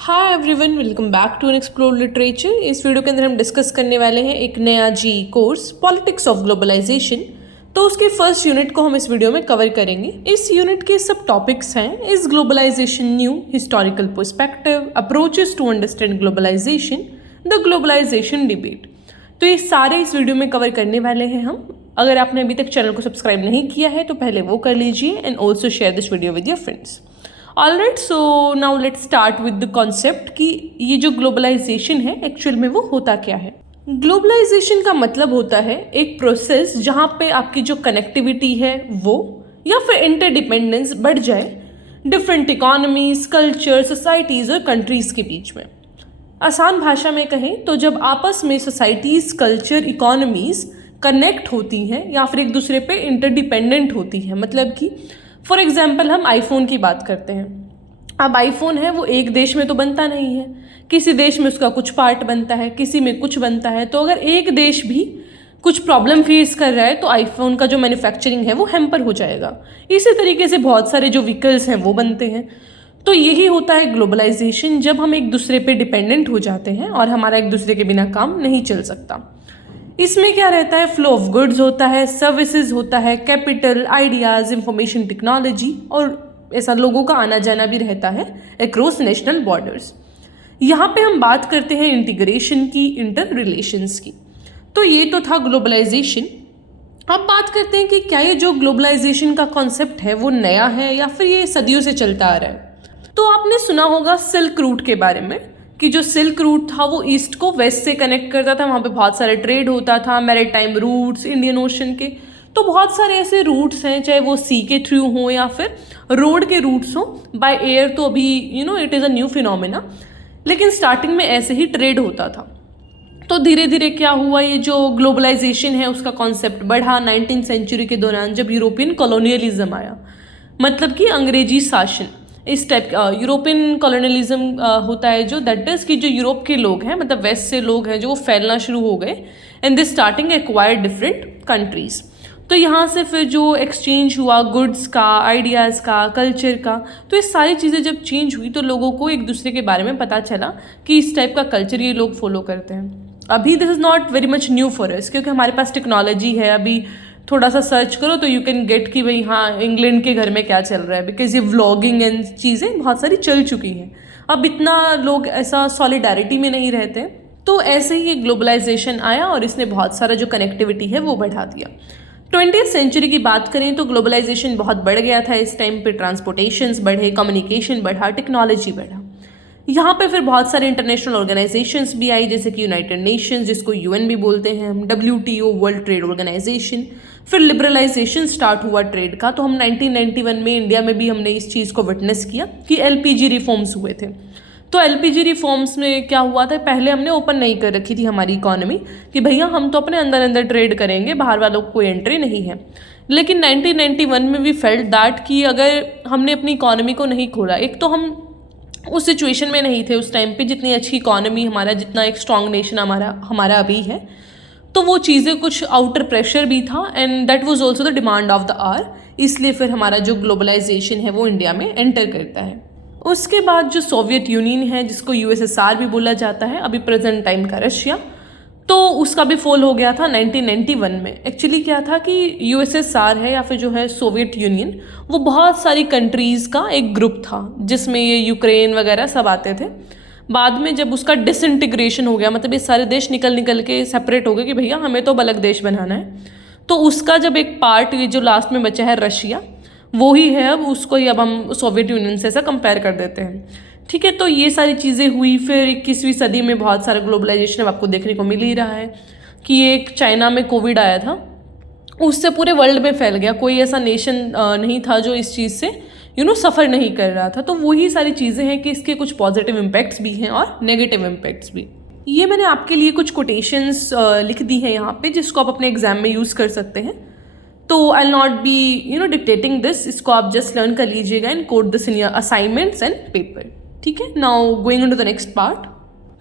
Hi everyone, welcome back to an explore literature. इस video के अंदर हम डिस्कस करने वाले हैं एक नया G course politics of globalization. तो उसके फर्स्ट यूनिट को हम इस वीडियो में कवर करेंगे। इस यूनिट के सब टॉपिक्स हैं is globalization new, historical perspective, approaches to understand globalization, the globalization debate. तो ये सारे इस वीडियो में कवर करने वाले हैं हम। अगर आपने अभी तक चैनल को सब्सक्राइब नहीं किया है तो पहले वो कर लीजिए and also share this video with your friends. Alright, so now let's start with the concept कि ये जो ग्लोबलाइजेशन है एक्चुअल में वो होता क्या है। ग्लोबलाइजेशन का मतलब होता है एक प्रोसेस जहाँ पे आपकी जो कनेक्टिविटी है वो या फिर इंटरडिपेंडेंस बढ़ जाए डिफरेंट इकोनॉमीज, कल्चर, सोसाइटीज़ और कंट्रीज़ के बीच में। आसान भाषा में कहें तो जब आपस में सोसाइटीज़, कल्चर, इकोनॉमीज़ कनेक्ट होती हैं या फिर एक दूसरे पे इंटरडिपेंडेंट होती हैं। मतलब कि फॉर एग्जाम्पल हम आईफोन की बात करते हैं। अब आईफोन है वो एक देश में तो बनता नहीं है, किसी देश में उसका कुछ पार्ट बनता है, किसी में कुछ बनता है। तो अगर एक देश भी कुछ प्रॉब्लम फेस कर रहा है तो आईफोन का जो मैन्युफैक्चरिंग है वो हैम्पर हो जाएगा। इसी तरीके से बहुत सारे जो व्हीकल्स हैं वो बनते हैं। तो यही होता है ग्लोबलाइजेशन, जब हम एक दूसरे पे डिपेंडेंट हो जाते हैं और हमारा एक दूसरे के बिना काम नहीं चल सकता। इसमें क्या रहता है, फ्लो ऑफ गुड्स होता है, सर्विसेज होता है, कैपिटल, आइडियाज़, इंफॉर्मेशन टेक्नोलॉजी और ऐसा लोगों का आना जाना भी रहता है अक्रॉस नेशनल बॉर्डर्स। यहाँ पे हम बात करते हैं इंटीग्रेशन की, इंटर रिलेशंस की। तो ये तो था ग्लोबलाइजेशन। अब बात करते हैं कि क्या ये जो ग्लोबलाइजेशन का कॉन्सेप्ट है वो नया है या फिर ये सदियों से चलता आ रहा है। तो आपने सुना होगा सिल्क रूट के बारे में कि जो सिल्क रूट था वो ईस्ट को वेस्ट से कनेक्ट करता था। वहाँ पे बहुत सारे ट्रेड होता था, मैरीटाइम रूट्स, इंडियन ओशन के। तो बहुत सारे ऐसे रूट्स हैं, चाहे वो सी के थ्रू हो या फिर रोड के रूट्स हो। बाय एयर तो अभी it is a new phenomena, लेकिन स्टार्टिंग में ऐसे ही ट्रेड होता था। तो धीरे धीरे क्या हुआ, ये जो ग्लोबलाइजेशन है उसका कॉन्सेप्ट बढ़ा 19th सेंचुरी के दौरान, जब यूरोपियन कॉलोनियलिज्म आया। मतलब कि अंग्रेजी शासन, इस टाइप का यूरोपियन कॉलोनियलिज्म होता है जो दैट इज़ कि जो यूरोप के लोग हैं, मतलब वेस्ट से लोग हैं जो वो फैलना शुरू हो गए and they starting acquire different countries. तो यहाँ से फिर जो एक्सचेंज हुआ गुड्स का, आइडियाज़ का, कल्चर का, तो ये सारी चीज़ें जब चेंज हुई तो लोगों को एक दूसरे के बारे में पता चला कि इस टाइप का कल्चर ये लोग फॉलो करते हैं। अभी this is not very much new for us, क्योंकि हमारे पास टेक्नोलॉजी है। अभी थोड़ा सा सर्च करो तो यू कैन गेट कि भाई हाँ इंग्लैंड के घर में क्या चल रहा है, बिकॉज ये व्लॉगिंग एंड चीज़ें बहुत सारी चल चुकी हैं। अब इतना लोग ऐसा सॉलिडारिटी में नहीं रहते। तो ऐसे ही एक ग्लोबलाइजेशन आया और इसने बहुत सारा जो कनेक्टिविटी है वो बढ़ा दिया। 20th सेंचुरी की बात करें तो ग्लोबलाइजेशन बहुत बढ़ गया था। इस टाइम पे ट्रांसपोर्टेशंस बढ़े, कम्युनिकेशन बढ़ा, टेक्नोलॉजी बढ़ा। यहाँ पे फिर बहुत सारे इंटरनेशनल ऑर्गेनाइजेशंस भी आई, जैसे कि यूनाइटेड नेशंस, जिसको यूएन भी बोलते हैं हम, WTO, वर्ल्ड ट्रेड ऑर्गेनाइजेशन। फिर लिबरलाइजेशन स्टार्ट हुआ ट्रेड का। तो हम 1991 में इंडिया में भी हमने इस चीज़ को विटनेस किया कि LPG रिफॉर्म्स हुए थे। तो LPG रिफॉर्म्स में क्या हुआ था, पहले हमने ओपन नहीं कर रखी थी हमारी इकोनॉमी कि भैया हम तो अपने अंदर अंदर ट्रेड करेंगे, बाहर वालों को कोई एंट्री नहीं है। लेकिन 1991 में वी फेल्ट दैट कि अगर हमने अपनी इकोनॉमी को नहीं खोला, एक तो हम उस सिचुएशन में नहीं थे उस टाइम पे जितनी अच्छी इकोनॉमी हमारा, जितना एक स्ट्रॉन्ग नेशन हमारा अभी है। तो वो चीज़ें कुछ आउटर प्रेशर भी था and that was also the demand of the hour. इसलिए फिर हमारा जो ग्लोबलाइजेशन है वो इंडिया में एंटर करता है। उसके बाद जो सोवियत यूनियन है, जिसको USSR भी बोला जाता है, अभी प्रेजेंट टाइम का रशिया, तो उसका भी फॉल हो गया था 1991 में। एक्चुअली क्या था कि USSR है या फिर जो है सोवियत यूनियन, वो बहुत सारी कंट्रीज़ का एक ग्रुप था जिसमें ये यूक्रेन वगैरह सब आते थे। बाद में जब उसका डिसइंटीग्रेशन हो गया, मतलब ये सारे देश निकल के सेपरेट हो गए कि भैया हमें तो अलग देश बनाना है, तो उसका जब एक पार्ट ये जो लास्ट में बचा है रशिया, वो ही है अब, उसको ही अब हम सोवियत यूनियन से ऐसा कंपेयर कर देते हैं। ठीक है, तो ये सारी चीज़ें हुई। फिर 21वीं सदी में बहुत सारा ग्लोबलाइजेशन अब आपको देखने को मिल ही रहा है कि एक चाइना में कोविड आया था, उससे पूरे वर्ल्ड में फैल गया। कोई ऐसा नेशन नहीं था जो इस चीज़ से सफ़र नहीं कर रहा था। तो वही सारी चीज़ें हैं कि इसके कुछ पॉजिटिव इम्पैक्ट्स भी हैं और नेगेटिव इम्पैक्ट्स भी। ये मैंने आपके लिए कुछ कोटेशंस लिख दी हैं यहाँ पे, जिसको आप अपने एग्जाम में यूज़ कर सकते हैं। तो I will not be dictating this, इसको आप जस्ट लर्न कर लीजिएगा and code this in your assignments and paper. ठीक है, now going into the next part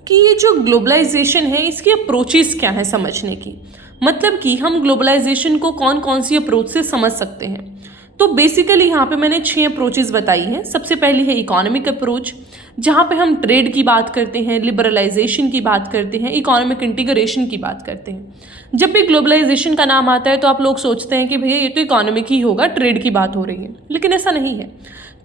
कि ये जो ग्लोबलाइजेशन है इसकी अप्रोचेस क्या है समझने की। मतलब कि हम ग्लोबलाइजेशन को कौन कौन सी अप्रोच से समझ सकते हैं। तो बेसिकली यहाँ पे मैंने 6 अप्रोचेस बताई हैं। सबसे पहली है इकोनॉमिक अप्रोच, जहाँ पे हम ट्रेड की बात करते हैं, लिबरलाइजेशन की बात करते हैं, इकोनॉमिक इंटीग्रेशन की बात करते हैं। जब भी ग्लोबलाइजेशन का नाम आता है तो आप लोग सोचते हैं कि भैया ये तो इकोनॉमिक ही होगा, ट्रेड की बात हो रही है, लेकिन ऐसा नहीं है।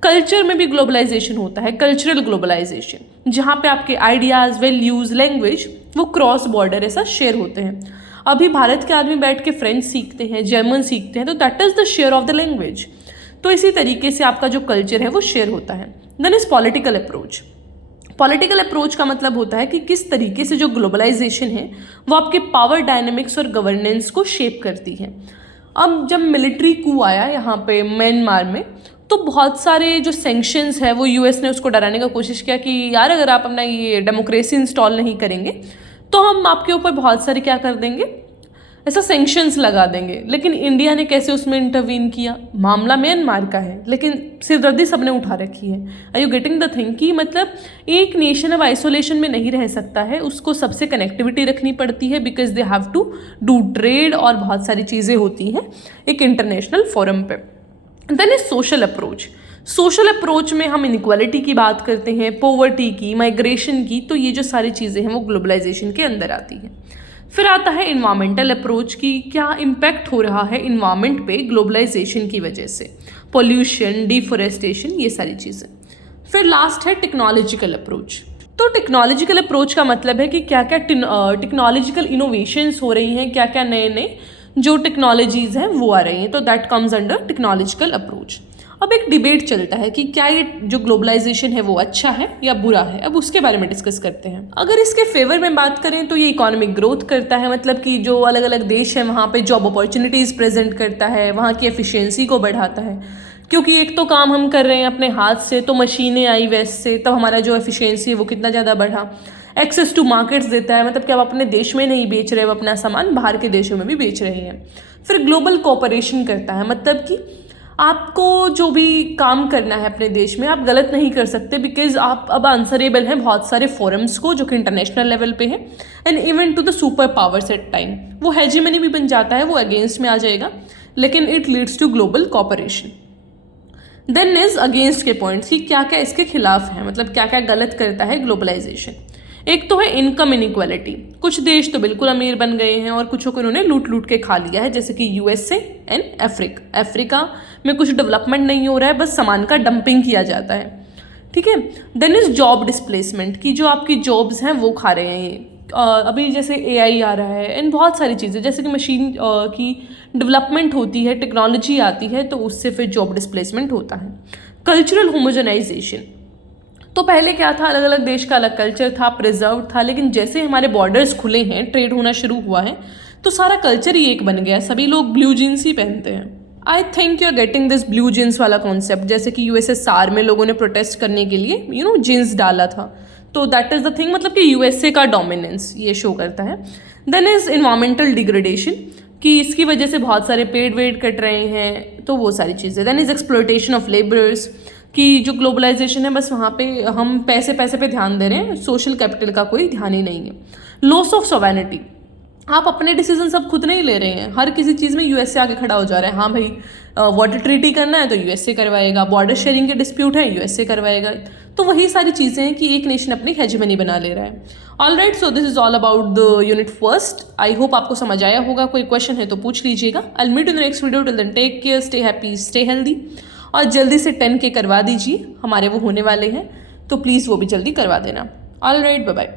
कल्चर में भी ग्लोबलाइजेशन होता है, कल्चरल ग्लोबलाइजेशन, जहाँ पे आपके आइडियाज़, वैल्यूज़, लैंग्वेज वो क्रॉस बॉर्डर ऐसा शेयर होते हैं। अभी भारत के आदमी बैठ के फ्रेंच सीखते हैं, जर्मन सीखते हैं, तो that is the share of the language. तो इसी तरीके से आपका जो कल्चर है वो शेयर होता है। Then is political approach. Political approach का मतलब होता है कि किस तरीके से जो ग्लोबलाइजेशन है वो आपके पावर डायनेमिक्स और गवर्नेंस को शेप करती है। अब जब मिलिट्री कू आया यहाँ पे म्यांमार में, तो बहुत सारे जो सैंक्शंस है वो यूएस ने उसको डराने का कोशिश किया कि यार अगर आप अपना ये डेमोक्रेसी इंस्टॉल नहीं करेंगे तो हम आपके ऊपर बहुत सारे क्या कर देंगे, ऐसा सैंक्शंस लगा देंगे। लेकिन इंडिया ने कैसे उसमें इंटरवीन किया? मामला म्यांमार का है लेकिन सिरदर्दी सबने उठा रखी है। Are you getting the thing कि मतलब एक नेशन अब आइसोलेशन में नहीं रह सकता है, उसको सबसे कनेक्टिविटी रखनी पड़ती है, because they have to do trade और बहुत सारी चीज़ें होती हैं एक इंटरनेशनल फोरम पे। Then is social approach. Social approach में हम इनइक्वालिटी की बात करते हैं, पॉवर्टी की, माइग्रेशन की, तो ये जो सारी चीज़ें हैं वो ग्लोबलाइजेशन के अंदर आती हैं। फिर आता है इन्वायरमेंटल अप्रोच की, क्या इम्पैक्ट हो रहा है इन्वायरमेंट पे ग्लोबलाइजेशन की वजह से, पोल्यूशन, डिफोरेस्टेशन, ये सारी चीज़ें। फिर लास्ट है टेक्नोलॉजिकल अप्रोच। तो टेक्नोलॉजिकल अप्रोच का मतलब है कि क्या क्या टेक्नोलॉजिकल इनोवेशंस हो रही हैं, क्या क्या नए नए जो टेक्नोलॉजीज़ हैं वो आ रही हैं, तो that comes under technological approach. अब एक डिबेट चलता है कि क्या ये जो ग्लोबलाइजेशन है वो अच्छा है या बुरा है। अब उसके बारे में डिस्कस करते हैं। अगर इसके फेवर में बात करें तो ये इकोनॉमिक ग्रोथ करता है, मतलब कि जो अलग अलग देश है वहाँ पे जॉब अपॉर्चुनिटीज़ प्रेजेंट करता है, वहाँ की एफिशिएंसी को बढ़ाता है। क्योंकि एक तो काम हम कर रहे हैं अपने हाथ से, तो मशीनें आई वेस्ट से, तब हमारा जो एफिशिएंसी है वो कितना ज़्यादा बढ़ा। एक्सेस टू मार्केट्स देता है, मतलब कि आप अपने देश में नहीं बेच रहे हो अपना सामान, बाहर के देशों में भी बेच रहे हैं। फिर ग्लोबल कोऑपरेशन करता है, मतलब कि आपको जो भी काम करना है अपने देश में आप गलत नहीं कर सकते, बिकॉज आप अब आंसरेबल हैं बहुत सारे फोरम्स को जो कि इंटरनेशनल लेवल पे है, and even to the super powers at time. वो हेजीमनी भी बन जाता है, वो अगेंस्ट में आ जाएगा, लेकिन it leads to global cooperation. Then is against के पॉइंट्स कि क्या क्या इसके खिलाफ है, मतलब क्या क्या गलत करता है ग्लोबलाइजेशन। एक तो है इनकम इनइक्वालिटी। कुछ देश तो बिल्कुल अमीर बन गए हैं और कुछों को इन्होंने लूट लूट के खा लिया है, जैसे कि यूएसए एंड अफ्रीका में कुछ डेवलपमेंट नहीं हो रहा है, बस सामान का डंपिंग किया जाता है। ठीक है। देन इज जॉब डिस्प्लेसमेंट, की जो आपकी जॉब्स हैं वो खा रहे हैं ये। अभी जैसे एआई आ रहा है एंड बहुत सारी चीज़ें, जैसे कि मशीन की डेवलपमेंट होती है, टेक्नोलॉजी आती है, तो उससे फिर जॉब डिस्प्लेसमेंट होता है। कल्चरल होमोजेनाइजेशन, तो पहले क्या था, अलग अलग देश का अलग कल्चर था, प्रिजर्व था, लेकिन जैसे हमारे बॉर्डर्स खुले हैं, ट्रेड होना शुरू हुआ है, तो सारा कल्चर ही एक बन गया, सभी लोग ब्लू जीन्स ही पहनते हैं। I think you are getting this blue jeans वाला कॉन्सेप्ट, जैसे कि यूएसएसआर में लोगों ने प्रोटेस्ट करने के लिए जीन्स डाला था, तो दैट इज़ द थिंग, मतलब कि यूएसए का डोमिनेंस ये शो करता है। देन इज इन्वायरमेंटल डिग्रेडेशन, कि इसकी वजह से बहुत सारे पेड़ वेड़ कट रहे हैं, तो वो सारी चीज़ें। Then is exploitation of labourers, कि जो ग्लोबलाइजेशन है बस वहाँ पे हम पैसे पे ध्यान दे रहे हैं, सोशल कैपिटल का कोई ध्यान ही नहीं है। लॉस ऑफ सॉवरेनिटी, आप अपने डिसीजन सब खुद नहीं ले रहे हैं, हर किसी चीज़ में यूएसए आके खड़ा हो जा रहा है। हाँ भाई, वाटर ट्रीटी करना है तो यूएसए करवाएगा, बॉर्डर शेयरिंग के डिस्प्यूट है यूएसए करवाएगा, तो वही सारी चीज़ें हैं कि एक नेशन अपनी हेजेमनी बना ले रहा है। All right, so this is all about the unit first. I hope आपको समझ आया होगा, कोई क्वेश्चन है तो पूछ लीजिएगा। I will meet in the next video, till then take care, stay happy, stay healthy, और जल्दी से 10K करवा दीजिए, हमारे वो होने वाले हैं, तो प्लीज़ वो भी जल्दी करवा देना। All right, bye bye.